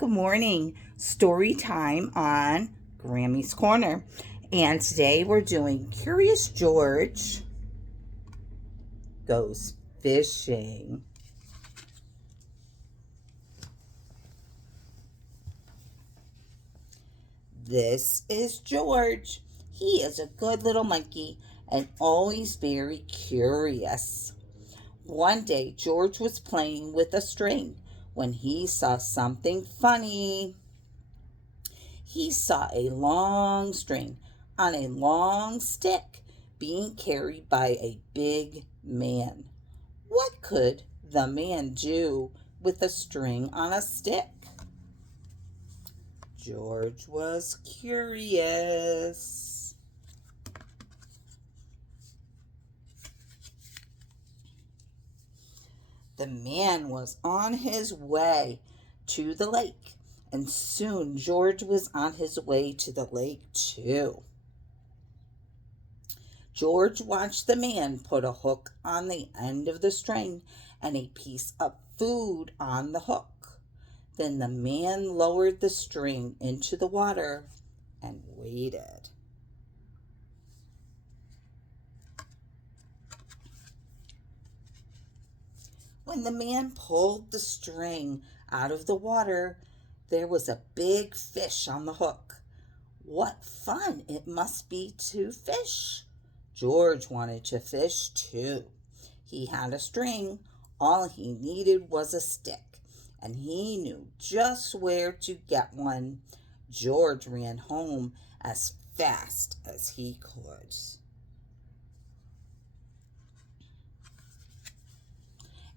Good morning. Story time on Grammyscorner. And today we're doing Curious George Goes Fishing. This is George. He is a good little monkey and always very curious. One day, George was playing with a string when he saw something funny. He saw a long string on a long stick being carried by a big man. What could the man do with a string on a stick? George was curious. The man was on his way to the lake, and soon George was on his way to the lake too. George watched the man put a hook on the end of the string and a piece of food on the hook. Then the man lowered the string into the water and waited. When the man pulled the string out of the water, there was a big fish on the hook. What fun it must be to fish! George wanted to fish too. He had a string. All he needed was a stick, and he knew just where to get one. George ran home as fast as he could.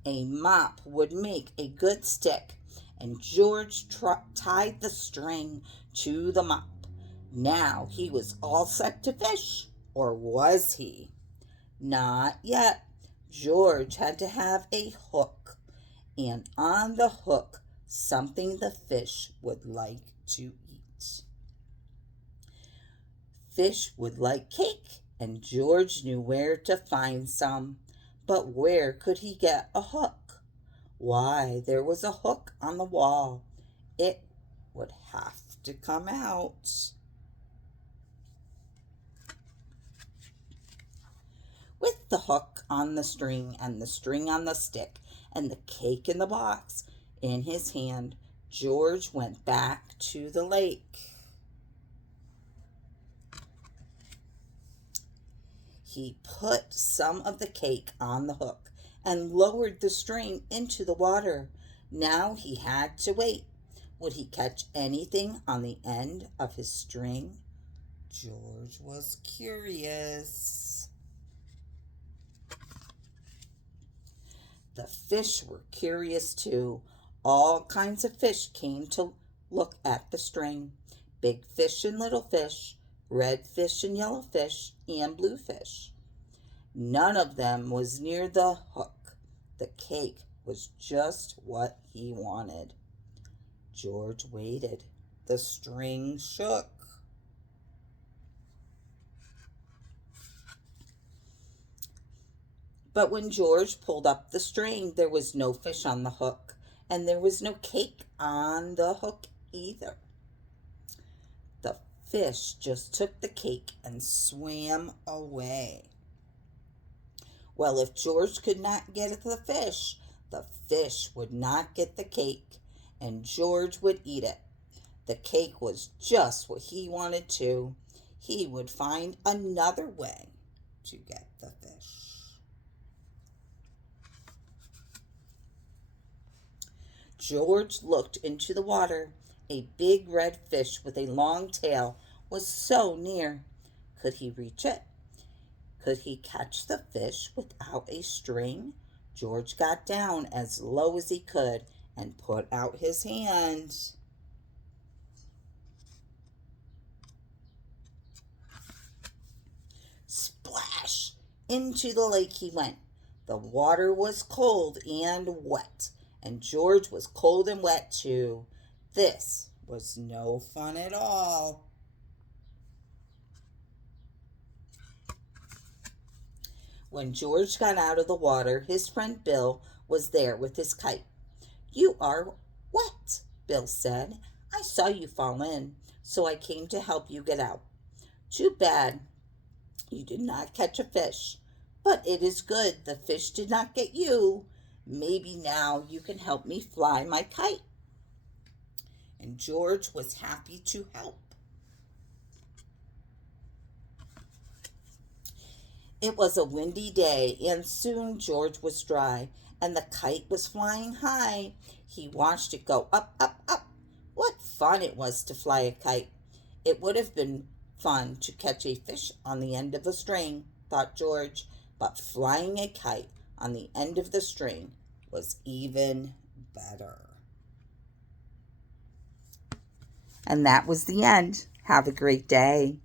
A mop would make a good stick, and George tied the string to the mop. Now he was all set to fish, or was he? Not yet. George had to have a hook, and on the hook something the fish would like to eat. Fish would like cake, and George knew where to find some. But where could he get a hook? Why, there was a hook on the wall. It would have to come out. With the hook on the string and the string on the stick and the cake in the box in his hand, George went back to the lake. He put some of the cake on the hook and lowered the string into the water. Now he had to wait. Would he catch anything on the end of his string? George was curious. The fish were curious too. All kinds of fish came to look at the string. Big fish and little fish, red fish and yellow fish, and blue fish. None of them was near the hook. The cake was just what he wanted. George waited. The string shook. But when George pulled up the string, there was no fish on the hook, and there was no cake on the hook either. The fish just took the cake and swam away. Well, if George could not get the fish would not get the cake, and George would eat it. The cake was just what he wanted to. He would find another way to get the fish. George looked into the water. A big red fish with a long tail was so near. Could he reach it? Could he catch the fish without a string? George got down as low as he could and put out his hand. Splash! Into the lake he went. The water was cold and wet, and George was cold and wet too. This was no fun at all. When George got out of the water, his friend Bill was there with his kite. "You are wet," Bill said. "I saw you fall in, so I came to help you get out. Too bad you did not catch a fish, but it is good the fish did not get you. Maybe now you can help me fly my kite." And George was happy to help. It was a windy day, and soon George was dry, and the kite was flying high. He watched it go up, up, up. What fun it was to fly a kite! It would have been fun to catch a fish on the end of a string, thought George, but flying a kite on the end of the string was even better. And that was the end. Have a great day.